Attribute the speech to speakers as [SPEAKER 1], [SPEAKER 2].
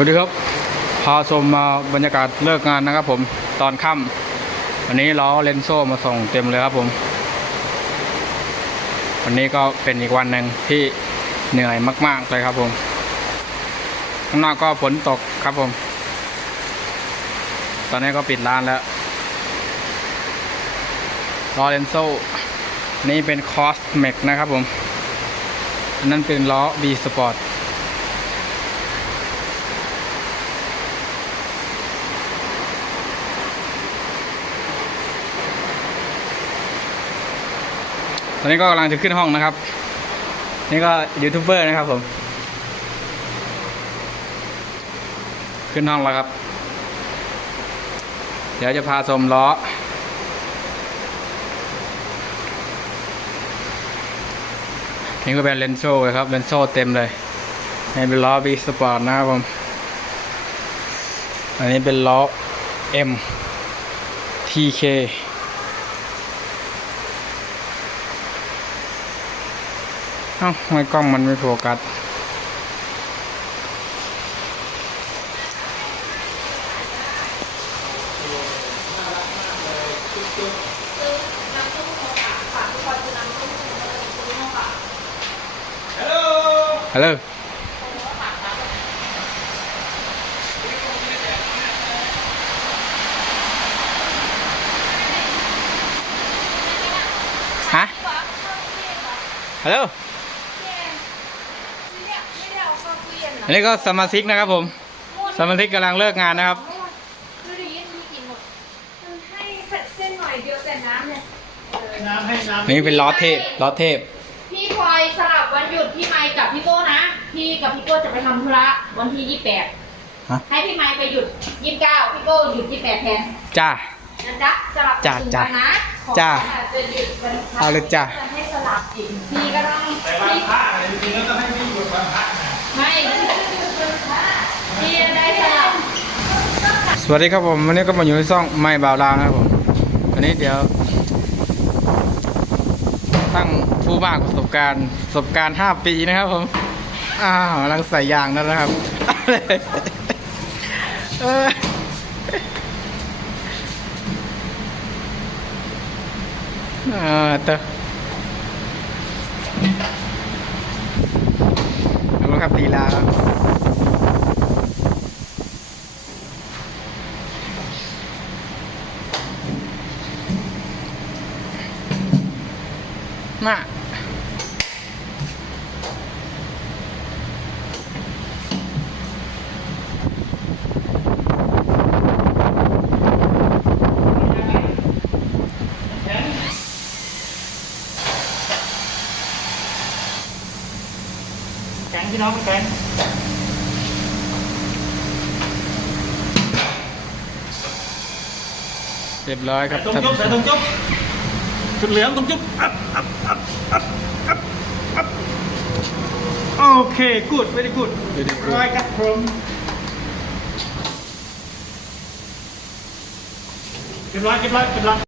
[SPEAKER 1] วัสดีครับพาชมมาบรรยากาศเลิกงานนะครับ ผมตอนค่ำวันนี้ล้อเลนโซ่มาส่งเต็มเลยครับผม วันนี้ก็เป็นอีกวันหนึ่งที่เหนื่อยมาก ๆ เลยครับผม ข้างนอกก็ฝนตกครับผม ตอนนี้ก็ปิดร้านแล้วล้อเลนโซ่นี่เป็นคอสเมกนะครับผมอันนั้นเป็นล้อ B Sport ต ตอนนี้ก็กำลังจะขึ้นห้องนะครับ นี่ก็ยูทูบเบอร์นะครับผม ขึ้นห้องแล้วครับ เดี๋ยวจะพาชมล้อ นี่ก็เป็นเลนโซ่เลยครับเลนโซ่เต็มเลยนี่เป็นล้อ B Sport นะครับผม อันนี้เป็นล้อ M TK เอ้าทำไมกล้องมันไม่โฟกัสฮัลโหลฮะฮัลโหล อันนี้ก็สมาชิกนะครับผม สมาชิกกำลังเลิกงานนะครับ
[SPEAKER 2] ดูดิยินมีกี่หมดมันให้เส้นหน่อยเดียวแต่น้ำเนี่ย
[SPEAKER 3] น้ำให้น้ำ
[SPEAKER 1] นี่เป็นล้อเทพล้อเทพ
[SPEAKER 2] พี่พลอยสลับวันหยุดพี่ไมค์กับพี่โก้นะ พี่กับพี่โก้จะไปทำธุระวันที่ยี่แปด
[SPEAKER 1] ฮะ
[SPEAKER 2] ให้พี่ไมค์ไปหยุดยี่สิบเก้าพี่โก้หยุดยี่แปดแทน
[SPEAKER 1] จ้า
[SPEAKER 2] นะจ๊ะสลับ
[SPEAKER 1] จ้ะ
[SPEAKER 2] ถึง
[SPEAKER 1] จ้ะ
[SPEAKER 2] กันนะของ
[SPEAKER 1] จ้ะ
[SPEAKER 2] อาจจะหยุดวันพัก
[SPEAKER 1] เอาเลยจ้ะ
[SPEAKER 2] จะให้สลับอีกพี่ก็ต้อง
[SPEAKER 3] แต่วัน
[SPEAKER 2] พี่
[SPEAKER 3] พระอะไรจริงๆแล้วก็ให้พี่หยุดวันพระนะ
[SPEAKER 2] ไม่พี่ได้สลับ
[SPEAKER 1] สวัสดีครับผมวันนี้ก็มาอยู่ในช่องไม่บ่าวลาวนะครับผมวันนี้เดี๋ยว ตั้งผู้บ้าประสบการณ์ประสบการณ์ 5 ปีนะครับผมอ้าวกำลังใส่ยางนั่นนะครับเออเออเตอ ดูครับลีลาครับมา
[SPEAKER 3] ข็งพี่น้องแข็ง
[SPEAKER 1] เรียบร้อยค
[SPEAKER 3] ใส่
[SPEAKER 1] รับ
[SPEAKER 3] ตรง
[SPEAKER 1] ท่าน
[SPEAKER 3] จุ๊บใส่ตรงจุ๊บจุดเหลืองตรงจุ๊บอัพอัพอัพอัพอัพอัพโอเคกูดไม่ได้กูดร้อยครับผมเรียบร้อยเรียบร้อยเรียบร้อย